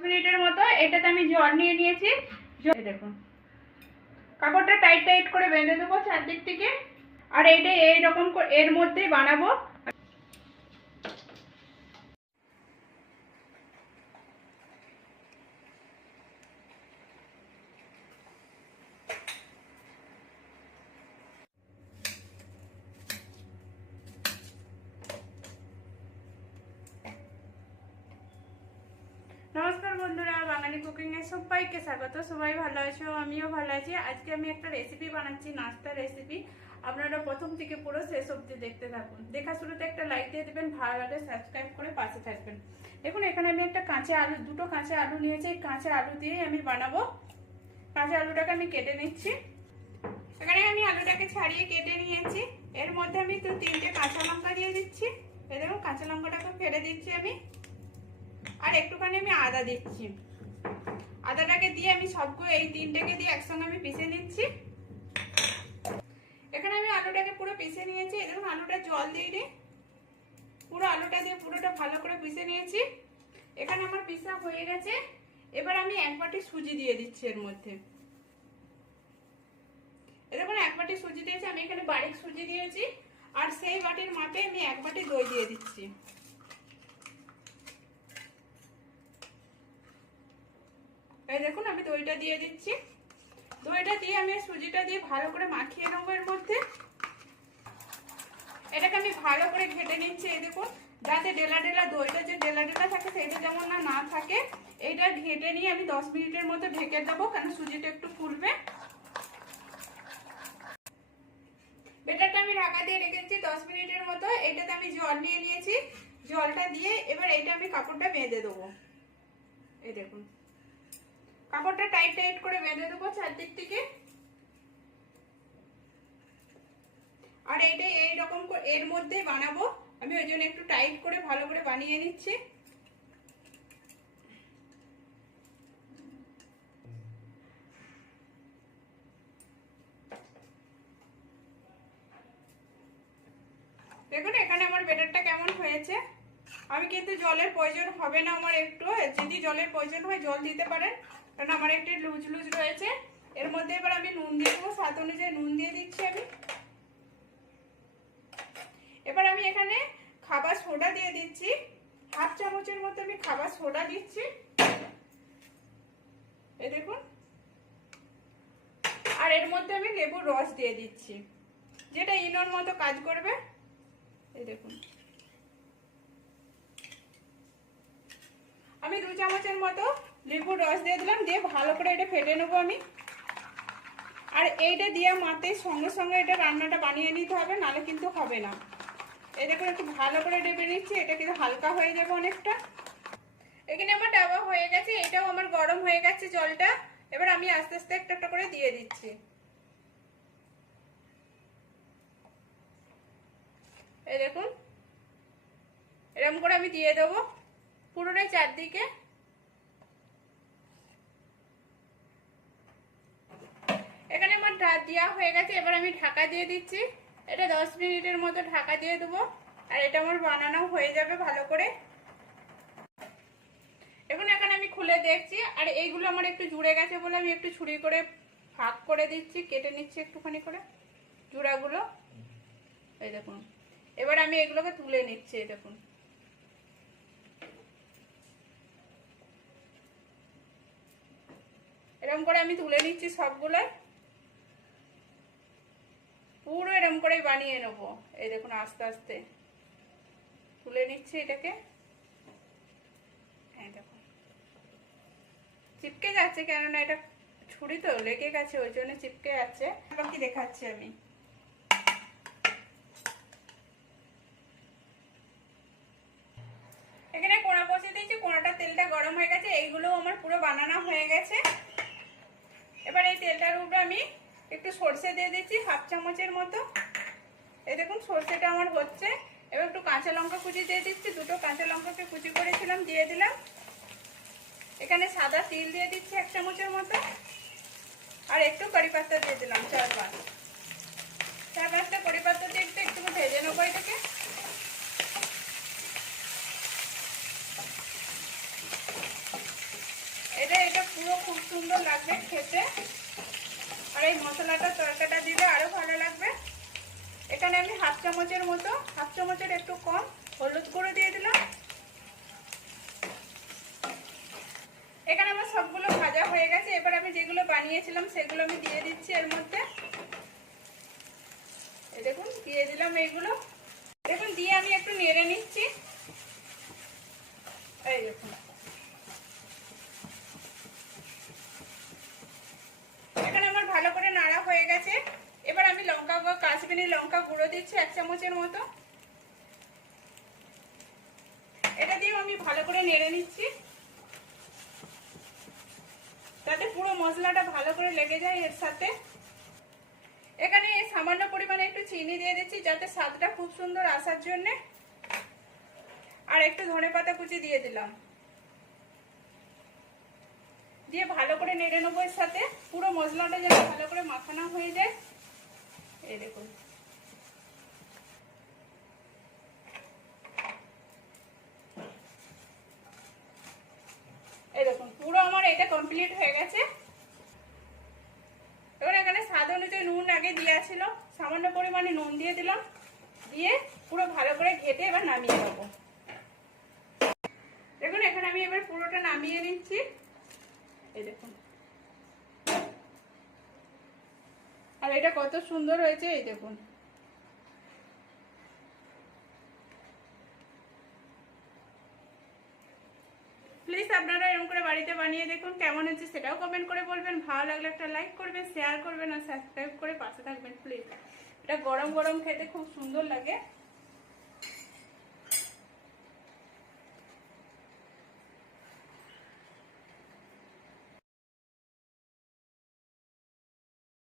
মিনিটের মতো এটাতে আমি জল নিয়ে নিয়েছি। জল- দেখুন। কাপড়টা টাইট টাইট করে বেঁধে দেবো চারদিক থেকে। আর এইটা এইরকম এর মধ্যেই বানাবো। বন্ধুরা বাঙালি কুকিং এর সবাইকে স্বাগত, সবাই ভালো আছো? আমিও ভালো আছি। আজকে আমি একটা রেসিপি বানাচ্ছি নাস্তা রেসিপি আপনারা প্রথম থেকে পুরো শেষ অবধি দেখতে থাকুন। দেখা শুরুতে একটা লাইক দিয়ে দেবেন, ভালো লাগলে সাবস্ক্রাইব করে পাশে থাকবেন। দেখুন, এখানে আমি একটা কাঁচা আলু, দুটো কাঁচা আলু নিয়েছি। কাঁচা আলু দিয়েই আমি বানাবো। কাঁচা আলুটাকে আমি কেটে নিচ্ছি। এখানে আমি আলুটাকে ছাড়িয়ে কেটে নিয়েছি। এর মধ্যে আমি তো তিনটে কাঁচা লঙ্কা দিয়ে দিচ্ছি। এই দেখুন, কাঁচা লঙ্কাটাকে ফেলে দিচ্ছি আমি। আর একটুখানি আমি আদা দিচ্ছি। আদাটাকে দিয়ে আমি সবগুলো এই তিনটাকে দিয়ে একসঙ্গে আমি পিষে নিচ্ছি। এখানে আমি আলুটাকে পুরো পিষে নিয়েছি। এরকম আলুটা জল দিই পুরো আলুটা দিয়ে পুরোটা ভালো করে পিষে নিয়েছি। এখানে আমার পিসা হয়ে গেছে। এবার আমি এক বাটি সুজি দিয়ে দিচ্ছি এর মধ্যে। এরকম এক বাটি সুজি দিয়েছি। আমি এখানে বারিক সুজি দিয়েছি। আর সেই বাটির মাপে আমি এক বাটি দই দিয়ে দিচ্ছি। এই দেখুন, আমি দইটা দিয়ে দিচ্ছি। দইটা দিয়ে আমি সুজিটা দিয়ে ভালো করে মাখিয়ে নেব এর মধ্যে। এটাকে আমি ভালো করে ঘেটে নিচ্ছি, এই দেখুন। যাতে ডেলা ডেলা দইটা যে ডেলা ডেলা থাকে, সেটা যেমন না না থাকে, এইটা ঘেটে নিয়ে আমি দশ মিনিটের মতো ঢেকে দেবো কারণ সুজিটা একটু ফুলবে। বেটারটা আমি ঢাকা দিয়ে রেখেছি দশ মিনিটের মতো। এটাতে আমি জল নিয়ে নিয়েছি। জলটা দিয়ে এবার এইটা আমি কাপড়টা বেঁধে দেবো। এই দেখুন। কাপড়টা টাইট টাইট করে বেঁধে দেবো চারদিক থেকে। আর এইটা এইরকম এর মধ্যে বানাবো। আমি ওই জন্য একটু টাইট করে ভালো করে বানিয়ে নিচ্ছি। দেখুন, এখানে আমার বেটারটা কেমন হয়েছে। আমি কিন্তু জলের প্রয়োজন হবে না আমার একটু। যদি জলের প্রয়োজন হয়, জল দিতে পারেন। কারণ আমার একটু লুজ লুজ রয়েছে। এর মধ্যে এবার আমি নুন দিয়ে দেবো। স্বাদ অনুযায়ী নুন দিয়ে দিচ্ছি আমি। এবার আমি এখানে খাবার সোডা দিয়ে দিচ্ছি। হাফ চামচের মতো আমি খাবার সোডা দিচ্ছি। এই দেখুন। আর এর মধ্যে আমি লেবুর রস দিয়ে দিচ্ছি। যেটা ইনোর মতো কাজ করবে। এই দেখুন। আমি দু চামচের মতো লেবুর রস দিয়ে দিলাম, দিয়ে ভালো করে এটা ফেটে নেব আমি। আর এইটা দিয়ে মাতে সঙ্গে সঙ্গে এটা রান্নাটা বানিয়ে নিতে হবে, নালে কিন্তু হবে না। এই দেখুন একটু ভালো করে ডেবে নিচ্ছি, এটা কিন্তু হালকা হয়ে যাবে অনেকটা। এখানে আমার ডাবা হয়ে গেছে, এটাও আমার গরম হয়ে গেছে জলটা। এবার আমি আস্তে আস্তে একটা একটা করে দিয়ে দিচ্ছি। এই দেখুন এরকম করে আমি দিয়ে দেবো পুরোটাই চারদিকে। এখানে আমার দেওয়া হয়ে গেছে, এবার আমি ঢাকা দিয়ে দিচ্ছি। এটা দশ মিনিটের মতো ঢাকা দিয়ে দেবো। আর এটা আমার বানানো হয়ে যাবে ভালো করে। এখন এখানে আমি খুলে দেখছি, আর এইগুলো আমার একটু জুড়ে গেছে বলে আমি একটু ছুরি করে ফাঁক করে দিচ্ছি, কেটে নিচ্ছি একটুখানি করে জুড়াগুলো। এই দেখুন। এবার আমি এগুলোকে তুলে নিচ্ছি, এই দেখুন। এরকম করে আমি তুলে নিচ্ছি সবগুলো পুরো এরকম করেই বানিয়ে নেব। এই দেখুন, আস্তে আস্তে। তুলে নিচ্ছি এটাকে। চিপকে যাচ্ছে কেননা এটা ছুরি তো, লেগে গেছে, ওই জন্য চিপকে যাচ্ছে। বাকি দেখাচ্ছি আমি? এখানে কোড়া বসে দিয়েছি, কোড়াটা তেলটা গরম হয়ে গেছে এইগুলো আমার পুরো বানানো হয়ে গেছে। এবার এই তেলটার উপরে আমি একটু সর্ষে দিয়ে দিচ্ছি, হাফ চামচের মতো। এই দেখুন, সর্ষেটা আমার হচ্ছে। এবার একটু কাঁচা লঙ্কা কুচি দিয়ে দিচ্ছি, দুটো কাঁচা লঙ্কাকে কুচি করেছিলাম, দিয়ে দিলাম। এখানে সাদা তিল দিয়ে দিচ্ছি এক চামচের মতো। আর একটু কারি পাতা দিয়ে দিলাম, চার পাঁচ। চার পাঁচটা কারি পাতা দিয়ে একটু একটু ভেজে নেব এটাকে। এটা এটা পুরো খুব সুন্দর লাগবে খেতে। আর এই মশলাটা তরকাটা দিলে আরও ভালো লাগবে। এখানে আমি হাফ চামচের মতো, হাফ চামচের একটু কম হলুদ গুঁড়ো দিয়ে দিলাম। এখানে আমার সবগুলো ভাজা হয়ে গেছে। এবার আমি যেগুলো বানিয়েছিলাম সেগুলো আমি দিয়ে দিচ্ছি এর মধ্যে। দেখুন, দিয়ে দিলাম এইগুলো। দেখুন, দিয়ে আমি একটু নেড়ে নিচ্ছি। এই দেখুন এখানে আমার ভালো করে নাড়া হয়ে গেছে। এবার আমি লঙ্কা কাশ্মীরি লঙ্কা গুঁড়ো দিচ্ছি এক চামচের মতো। এটা দিয়েও আমি ভালো করে নেড়ে নিচ্ছি। যাতে পুরো মশলাটা ভালো করে লেগে যায় এর সাথে। এখানে সামান্য পরিমাণে একটু চিনি দিয়ে দিচ্ছি, যাতে স্বাদটা খুব সুন্দর আসার জন্যে। আর একটু ধনে পাতা কুচি দিয়ে দিলাম। দিয়ে ভালো করে নেড়ে নেব এর সাথে। পুরো মশলাটা যেন ভালো করে মাখানো হয়ে যায়। এই দেখুন। এই দেখুন, পুরো আমার এটা কমপ্লিট হয়ে গেছে। এবার এখানে স্বাদ অনুযায়ী নুন আগে দেওয়া ছিল। সামান্য পরিমাণে নুন দিয়ে দিলাম। দিয়ে পুরো ভালো করে ঘেটে এবার নামিয়ে নেব দেখুন এখানে আমি এবার পুরোটা নামিয়ে নিচ্ছি এই দেখুন আর এটা কত সুন্দর হয়েছে, এই দেখুন। প্লিজ আপনারা এরকম করে বাড়িতে বানিয়ে দেখুন, কেমন হচ্ছে সেটাও কমেন্ট করে বলবেন। ভালো লাগলে একটা লাইক করবেন শেয়ার করবেন আর সাবস্ক্রাইব করে পাশে থাকবেন প্লিজ এটা গরম গরম খেতে খুব সুন্দর লাগে।